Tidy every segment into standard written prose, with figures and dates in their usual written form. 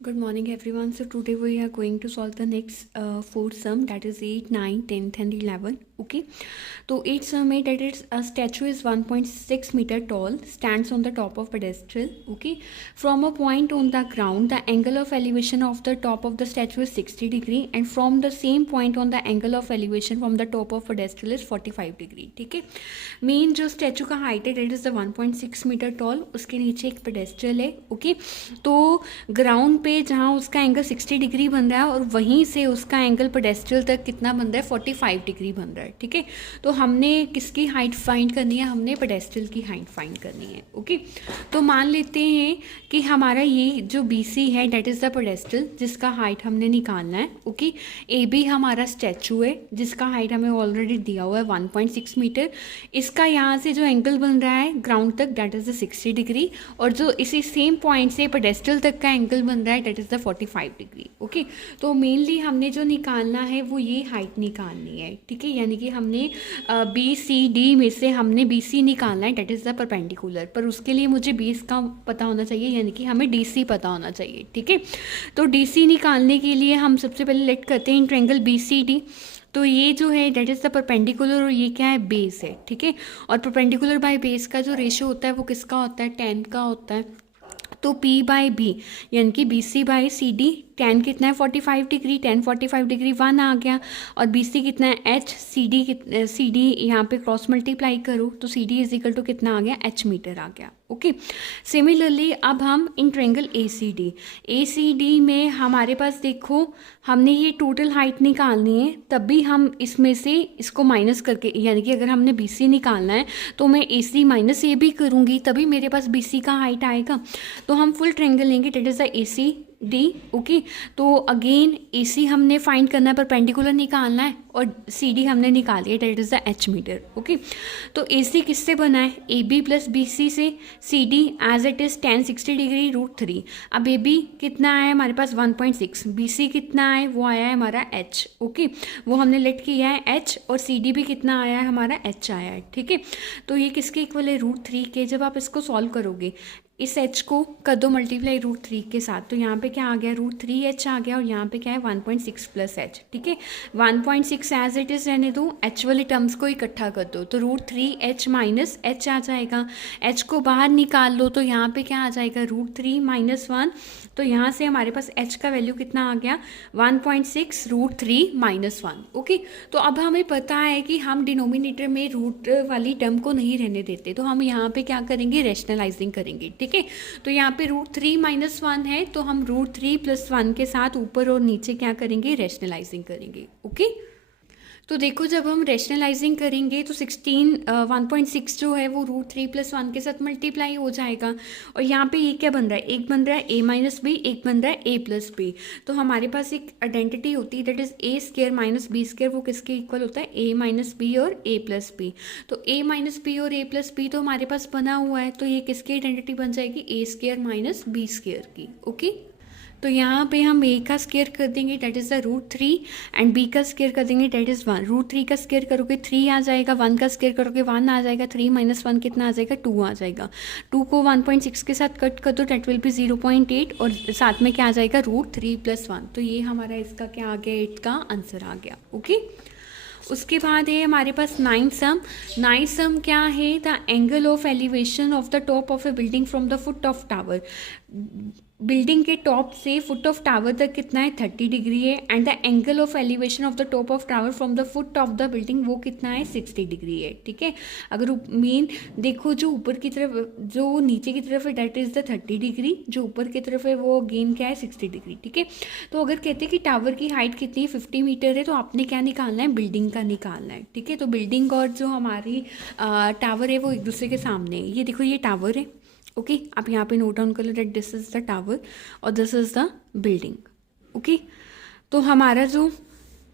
Good morning everyone. So today we are going to solve the next four sum, that is 8, 9, 10th and 11. Okay. So 8 sum है that is a statue is 1.6 meter tall, stands on the top of pedestal. Okay. From a point on the ground, the angle of elevation of the top of the statue is 60 degree and from the same point on the angle of elevation from the top of pedestal is 45 degree. ठीक है. Main जो statue का height है that is the 1.6 metre tall, उसके नीचे एक pedestal है. Okay. तो ग्राउंड पे जहाँ उसका एंगल 60 डिग्री बन रहा है और वहीं से उसका एंगल पेडेस्ट्रल तक कितना बन रहा है, 45 डिग्री बन रहा है. ठीक है. तो हमने किसकी हाइट फाइंड करनी है, हमने पेडेस्ट्रल की हाइट फाइंड करनी है. ओके. तो मान लेते हैं कि हमारा ये जो बी सी है डेट इज़ द पेडेस्ट्रल जिसका हाइट हमने निकालना है. ओके. ए बी हमारा स्टैचू है जिसका हाइट हमें ऑलरेडी दिया हुआ है 1.6 मीटर. इसका यहाँ से जो एंगल बन रहा है ग्राउंड तक डेट इज़ द 60 डिग्री और जो इसी सेम पॉइंट से पेडेस्ट्रल तक का एंगल बन रहा है that is the 45 degree. Okay. तो मेनली हमने जो निकालना है वो ये हाइट निकालनी है. ठीक है. यानी कि हमने बी सी डी में से हमने बी सी निकालना है डेट इज़ द परपेंडिकुलर. पर उसके लिए मुझे बेस का पता होना चाहिए यानी कि हमें डी सी पता होना चाहिए. ठीक है. तो डी सी निकालने के लिए हम सबसे पहले लेट करते हैं ट्रायंगल बी सी डी. तो ये जो है डेट इज़ द परपेंडिकुलर और ये क्या है, बेस है. ठीक है. और परपेंडिकुलर बाय बेस का जो रेशियो होता है वो किसका होता है, 10 का होता है. तो P बाई बी यानी कि B C by C D, tan कितना है 45 डिग्री, 10 45 डिग्री 1 आ गया. और बी सी कितना है एच, सी डी यहाँ पे क्रॉस मल्टीप्लाई करो तो C D is equal to कितना आ गया, एच मीटर आ गया. ओके. सिमिलरली अब हम इन ट्रायंगल ए सी डी में हमारे पास देखो हमने ये टोटल हाइट निकालनी है, तब भी हम इसमें से इसको माइनस करके यानी कि अगर हमने बी सी निकालना है तो मैं ए सी माइनस ए भी करूँगी तभी मेरे पास बी सी का हाइट आएगा. तो हम फुल ट्रायंगल लेंगे that is the A C D. Okay. तो अगेन ए सी हमने फाइंड करना है, परपेंडिकुलर निकालना है और सी डी हमने निकाली है that is the H metre. Okay. तो ए सी किससे बना है, A B plus B C से. C D as it is 10 60 degree √3. अब ए बी कितना आया हमारे पास 1.6, बी सी कितना है वो आया है हमारा एच. ओके. वो हमने लेट किया है एच और सी डी भी कितना आया है हमारा एच आया है. ठीक है. तो ये किसके इक्वल है, √3 के. जब आप इसको सॉल्व करोगे इस एच को कर दो मल्टीप्लाई √3 के साथ तो यहाँ पे क्या आ गया, √3h आ गया और यहाँ पे क्या है 1.6 प्लस एच. ठीक है. 1.6 एज इट इज़ रहने दो, एच वाले टर्म्स को इकट्ठा कर दो तो √3h माइनस एच आ जाएगा. एच को बाहर निकाल लो तो यहाँ पे क्या आ जाएगा, √3 माइनस 1. तो यहाँ से हमारे पास एच का वैल्यू कितना आ गया, 1.6 √3 माइनस 1. ओके. तो अब हमें पता है कि हम डिनोमिनेटर में रूट वाली टर्म को नहीं रहने देते तो हम यहाँ पे क्या करेंगे, रैशनलाइजिंग करेंगे. ठीक है. तो यहाँ पे √3 माइनस 1 है तो हम √3 प्लस 1 के साथ ऊपर और नीचे क्या करेंगे, रैशनलाइजिंग करेंगे. ओके. तो देखो जब हम रैशनलाइजिंग करेंगे तो 1.6 जो है वो √3 प्लस 1 के साथ मल्टीप्लाई हो जाएगा. और यहाँ पे ये क्या बन रहा है, एक बन रहा है a माइनस बी, एक बन रहा है a प्लस बी. तो हमारे पास एक आइडेंटिटी होती है that is a square minus B square, वो किसके इक्वल होता है, a माइनस बी और a प्लस बी. तो a माइनस बी और a प्लस बी तो हमारे पास बना हुआ है तो ये किसकी आइडेंटिटी बन जाएगी, a square minus B square की. ओके. तो यहाँ पे हम a का स्क्वायर कर देंगे that is the √3 and b का स्क्वायर कर देंगे डेट इज़ 1. √3 का स्क्वायर करोगे 3 आ जाएगा, 1 का स्क्वायर करोगे 1 आ जाएगा, 3 माइनस 1 कितना आ जाएगा, 2 आ जाएगा. 2 को 1.6 के साथ कट कर दो डेट विल बी 0.8 और साथ में क्या आ जाएगा, √3 प्लस 1. तो ये हमारा इसका क्या आ गया, 8 का आंसर आ गया. ओके. उसके बाद है हमारे पास 9 सम. 9 सम क्या है, the angle of elevation of the top of A building from the foot of tower. Building के टॉप से फुट ऑफ टावर तक कितना है, 30 डिग्री है. And the angle of elevation of the top of tower from the foot of the building वो कितना है, 60 degree है. ठीक है. अगर मेन देखो जो ऊपर की तरफ, जो नीचे की तरफ है डेट इज़ द 30 डिग्री, जो ऊपर की तरफ है वो गेन क्या है, 60 डिग्री. ठीक है. तो अगर कहते हैं कि टावर की हाइट कितनी है, 50 मीटर है, तो आपने क्या निकालना है, बिल्डिंग का निकालना है. ठीक है. तो बिल्डिंग और जो हमारी टावर है वो एक दूसरे के सामने है. ये देखो ये टावर है. ओके. आप यहाँ पे नोट डाउन कर लो that this is the tower और this is the building. Okay. तो हमारा जो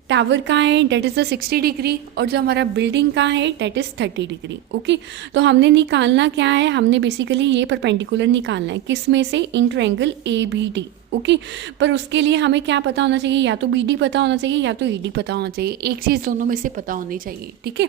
टावर का है डेट इज़ द 60 डिग्री और जो हमारा बिल्डिंग का है डेट इज़ 30 डिग्री. ओके. तो हमने निकालना क्या है, हमने बेसिकली ये परपेंडिकुलर निकालना है किस में से, in triangle A B D. Okay. पर उसके लिए हमें क्या पता होना चाहिए, या तो बी डी पता होना चाहिए या तो ई डी पता होना चाहिए, एक चीज़ दोनों में से पता होनी चाहिए. ठीक है.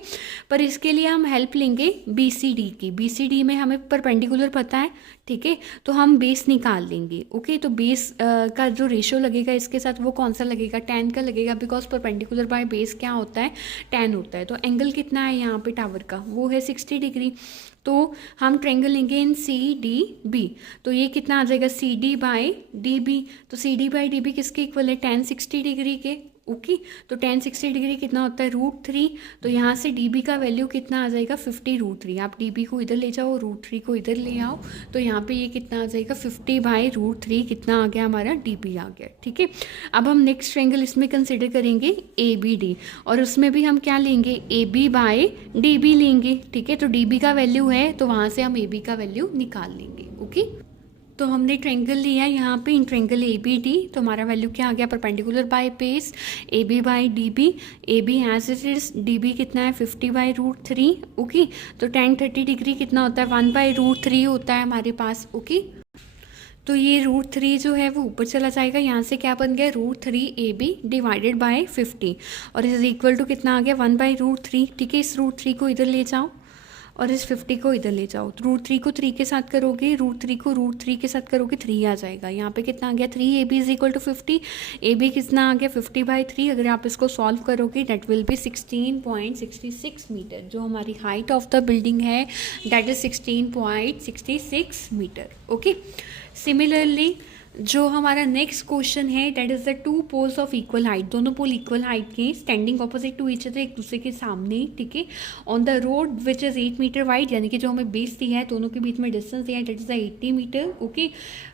पर इसके लिए हम हेल्प लेंगे बी सी डी की. बी सी डी में हमें परपेंडिकुलर पता है, ठीक है। तो हम बेस निकाल लेंगे। ओके, तो बेस का जो रेशो लगेगा इसके साथ वो कौन सा लगेगा, tan का लगेगा, बिकॉज परपेंडिकुलर बाय बेस क्या होता है, tan होता है। तो एंगल कितना है यहाँ पे टावर का, वो है 60 डिग्री। तो हम ट्रायंगल लेंगे इन CDB। तो ये कितना आ जाएगा, CD/DB। तो CD/DB किसके इक्वल है, tan 60 डिग्री के। ओके, तो tan 60 डिग्री कितना होता है, √3। तो यहाँ से DB का वैल्यू कितना आ जाएगा, 50/√3। आप DB को इधर ले जाओ, √3 को इधर ले आओ, तो यहाँ पे ये कितना आ जाएगा, 50/√3 कितना आ गया हमारा, DB आ गया। ठीक है, अब हम नेक्स्ट ट्रायंगल इसमें कंसिडर करेंगे ABD, और उसमें भी हम क्या लेंगे, AB/DB लेंगे। ठीक है, तो DB का वैल्यू है तो वहाँ से हम AB का वैल्यू निकाल लेंगे। ओके, तो हमने ट्रायंगल लिया यहाँ पे इन ट्रायंगल ABD, तो हमारा वैल्यू क्या आ गया, perpendicular by base AB/DB। AB as it is, DB कितना है, 50/√3। ओके, तो tan 30 डिग्री कितना होता है, 1/√3 होता है हमारे पास। ओके, तो ये √3 जो है वो ऊपर चला जाएगा, यहाँ से क्या बन गया, √3AB डिवाइडेड बाय 50, और इज इक्वल टू कितना आ गया, 1/√3। ठीक है, इस √3 को इधर ले जाओ और इस 50 को इधर ले जाओ। तो √3 को 3 के साथ करोगे, √3 को √3 के साथ करोगे, 3 आ जाएगा। यहाँ पे कितना आ गया, 3AB is equal to 50। AB कितना आ गया, 50/3। अगर आप इसको सॉल्व करोगे दैट विल बी 16.66 मीटर। जो हमारी हाइट ऑफ द बिल्डिंग है that is 16.66 metre. Okay, similarly जो हमारा नेक्स्ट क्वेश्चन है that is the 2 poles of equal height. दोनों पोल इक्वल हाइट के, standing opposite to each other, एक दूसरे के सामने। ठीक है, on the road which is 8 metre wide, यानी कि जो हमें बेस दिया है, दोनों के बीच में डिस्टेंस दिया है that is the 80 metre. Okay,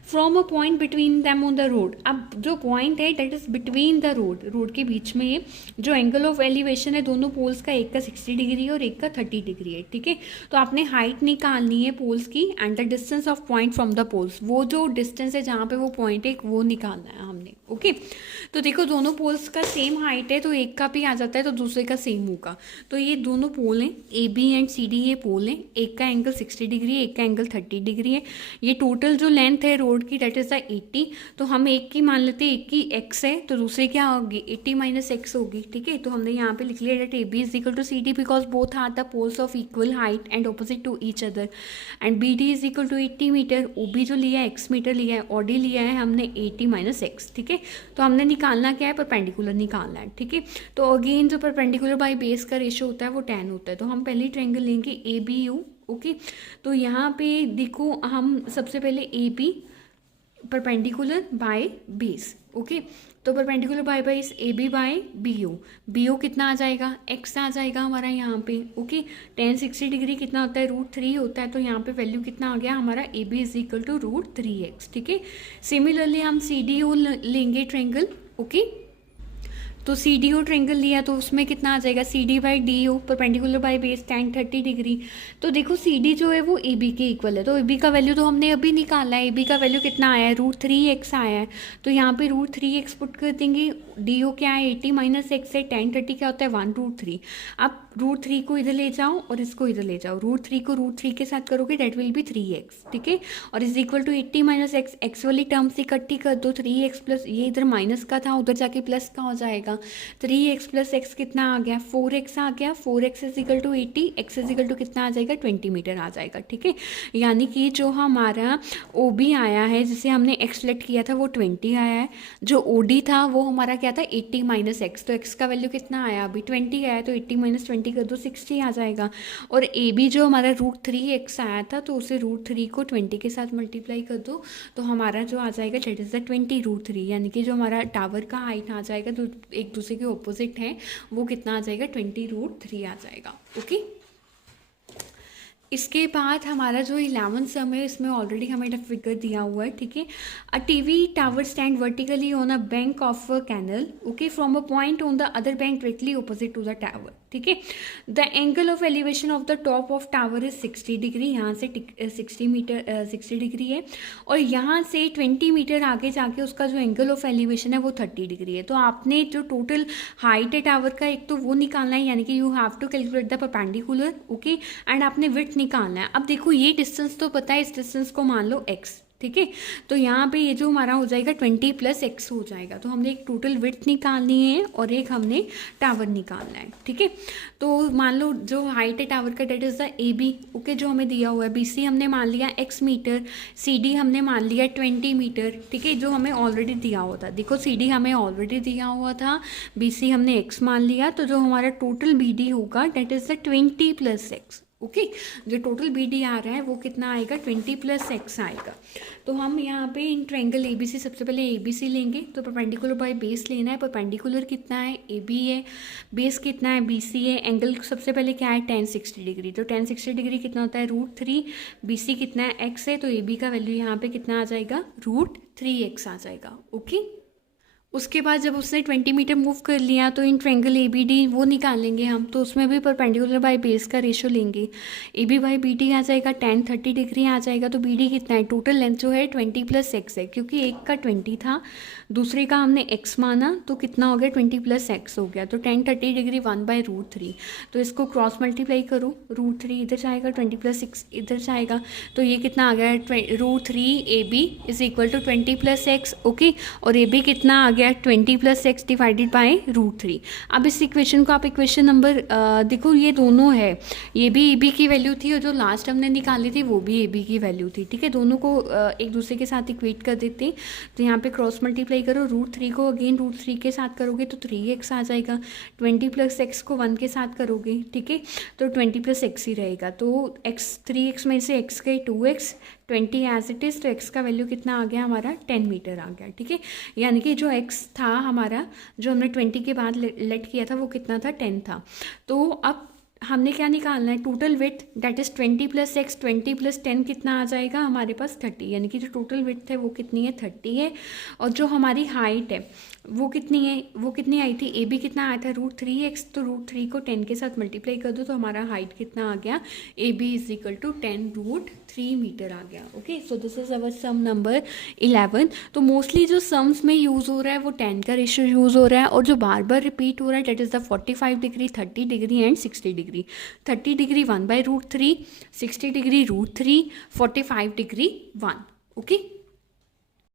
from a point between them on the road. अब जो पॉइंट है that is between the road, road के बीच में जो एंगल ऑफ एलिवेशन है दोनों पोल्स का, एक का 60 डिग्री है और एक का 30 डिग्री है। ठीक है, तो आपने हाइट निकालनी है पोल्स की and the distance of point from the poles. वो जो डिस्टेंस है जहाँ पे वो पॉइंट है वो निकालना है हमने। ओके, तो देखो दोनों पोल्स का सेम हाइट है तो एक का भी आ जाता है तो दूसरे का सेम होगा। तो ये दोनों पोल हैं AB एंड CD, ये पोल हैं, एक का एंगल 60 डिग्री है, एक का एंगल 30 डिग्री है। ये टोटल जो लेंथ है रोड की दैट इज द 80। तो हम एक की मान लेते हैं, एक की x है तो दूसरे क्या होगी, 80 - x होगी। ठीक है, तो हमने यहाँ पे लिख लिया that AB is equal to CD because both are the poles of equal height and opposite to each other, and BD is equal to 80 metre. OB जो लिया है x मीटर लिया है, OD लिया है हमने 80 - x। ठीक है, तो हमने निकालना क्या है, परपेंडिकुलर निकालना है। ठीक है, तो अगेन जो परपेंडिकुलर बाय बेस का रेशो होता है वो tan होता है। तो हम पहले ट्रायंगल लेंगे ABU। ओके, तो यहाँ पे देखो हम सबसे पहले AB perpendicular by base. Okay, तो perpendicular by base AB/BO। BO कितना आ जाएगा, x आ जाएगा हमारा यहाँ पे। ओके, tan 60 डिग्री कितना होता है, √3 होता है। तो यहाँ पे वैल्यू कितना आ गया हमारा, AB is equal to √3x। ठीक है, सिमिलरली हम CDO लेंगे ट्रायंगल। ओके, तो CDO ट्रायंगल लिया तो उसमें कितना आ जाएगा, CD/DO perpendicular by base tan 30 degree. तो देखो CD जो है वो AB के इक्वल है, तो AB का वैल्यू तो हमने अभी निकाला है। AB का वैल्यू कितना आया है, √3x आया है। तो यहाँ पे √3x पुट कर देंगे। DO क्या है, 80 - x है, tan 30 क्या होता है, 1/√3। अब √3 को इधर ले जाओ और इसको इधर ले जाओ, √3 को √3 के साथ करोगे दैट विल बी 3x। ठीक है, और is equal to 80 - x, x वाली टर्म्स इकट्ठी कर दो, 3x प्लस ये इधर माइनस का था उधर जाके प्लस का हो जाएगा। 3x + x कितना आ गया, 4x आ गया। 4x is equal to 80, x is equal to कितना आ जाएगा, 20 मीटर आ जाएगा। ठीक है, यानी कि जो हमारा OB आया है जिसे हमने x सेलेक्ट किया था वो 20 आया है, जो OD था वो हमारा क्या था, 80 - x। तो x का वैल्यू कितना आया, अभी 20 आया, तो 80 - 20 कर दो, 60 आ जाएगा। और AB जो हमारा √3x आया था तो उसे √3 को 20 के साथ मल्टीप्लाई कर दो, तो हमारा जो आ जाएगा दैट इज द 20√3। यानी कि जो हमारा टावर का हाइट आ जाएगा तो एक दूसरे के ऑपोजिट है वो कितना आ जाएगा, 20√3 आ जाएगा। ओके, इसके बाद हमारा जो 11 सम है इसमें ऑलरेडी हमें फिगर दिया हुआ है। ठीक है, a TV tower stand vertically on a bank of a canal. Okay, from a point on the other bank directly opposite to the tower. ठीक है, the angle of elevation of the top of tower is 60 degree. यहाँ से 60 degree है और यहाँ से 20 metre आगे जाके उसका जो एंगल ऑफ एलिवेशन है वो 30 डिग्री है। तो आपने जो टोटल हाइट है टावर का एक तो वो निकालना है, यानी कि you have to calculate the perpendicular. Okay, and आपने विड्थ निकालना है। अब देखो ये डिस्टेंस तो पता है, इस डिस्टेंस को मान लो x। ठीक है। तो यहाँ पे ये जो हमारा हो जाएगा 20 + x हो जाएगा। तो हमने एक टोटल विड्थ निकालनी है और एक हमने टावर निकालना है, ठीक है। तो मान लो जो हाइट है टावर का date is the AB, okay, जो हमें दिया हुआ है। BC हमने मान लिया x मीटर, CD हमने मान लिया 20 मीटर, ठीक है, जो हमें ऑलरेडी दिया हुआ था। देखो CD हमें ऑलरेडी दिया हुआ था, BC हमने x मान लिया, तो जो हमारा टोटल BD होगा date is the 20 + x, okay. जो टोटल BD आ रहा है वो कितना आएगा, 20 + x आएगा। तो हम यहाँ पे इन ट्रायंगल ABC सबसे पहले ABC लेंगे। तो परपेंडिकुलर बाय बेस लेना है। परपेंडिकुलर कितना है, AB है, बेस कितना है, BC है। एंगल सबसे पहले क्या है, tan 60 डिग्री। तो tan 60 डिग्री कितना होता है, √3। BC कितना है, x है, तो AB का वैल्यू यहाँ पे कितना आ जाएगा, √3x आ जाएगा, ओके। उसके बाद जब उसने 20 मीटर मूव कर लिया तो इन ट्रायंगल ABD वो निकालेंगे हम। तो उसमें भी परपेंडिकुलर बाय बेस का रेशो लेंगे। AB बाय BD आ जाएगा, tan 30 डिग्री आ जाएगा। तो BD कितना है, टोटल लेंथ जो है 20 + x है, क्योंकि एक का 20 था, दूसरे का हमने x माना, तो कितना हो गया, 20 + x हो गया। तो tan 30 डिग्री 1/√3। तो इसको क्रॉस मल्टीप्लाई करो, √3 इधर जाएगा, 20 + 6 इधर जाएगा, तो ये कितना आ गया, √3AB = 20 + x, ओके। और AB कितना आ गया, 20 + x डिवाइडेड बाय √3। अब इस इक्वेशन को आप इक्वेशन नंबर देखो, ये दोनों है, ये भी AB की वैल्यू थी और जो लास्ट हमने निकाली थी वो भी AB की वैल्यू थी, ठीक है। दोनों को एक दूसरे के साथ इक्वेट कर देते हैं। तो यहाँ पे क्रॉस मल्टीप्लाई करो, √3 को अगेन √3 के साथ करोगे तो 3x आ जाएगा। 20 + x को 1 के साथ करोगे, ठीक है, तो 20 + x ही रहेगा। तो x 3x में से x गए 2x, 20 एज इट इज़, तो x का वैल्यू कितना आ गया हमारा, 10 मीटर आ गया, ठीक है। यानी कि जो x था हमारा, जो हमने 20 के बाद लेट किया था, वो कितना था, 10 था। तो अब हमने क्या निकालना है, total width that is 20 + x, 20 + 10 कितना आ जाएगा हमारे पास, 30। यानी कि जो टोटल विड्थ है वो कितनी है, 30 है। और जो हमारी हाइट है वो कितनी है, वो कितनी आई थी, AB कितना आया था, √3x। तो √3 को 10 के साथ मल्टीप्लाई कर दो तो हमारा हाइट कितना आ गया, AB = 10√3 मीटर आ गया, okay. So this is our sum number 11। तो मोस्टली जो सम्स में यूज़ हो रहा है वो 10 का रेशियो यूज़ हो रहा है, और जो बार बार रिपीट हो रहा है that is the 45 degree, 30 degree and 60 degree. 30 degree 1/√3, 60 degree √3, 45 degree 1, okay.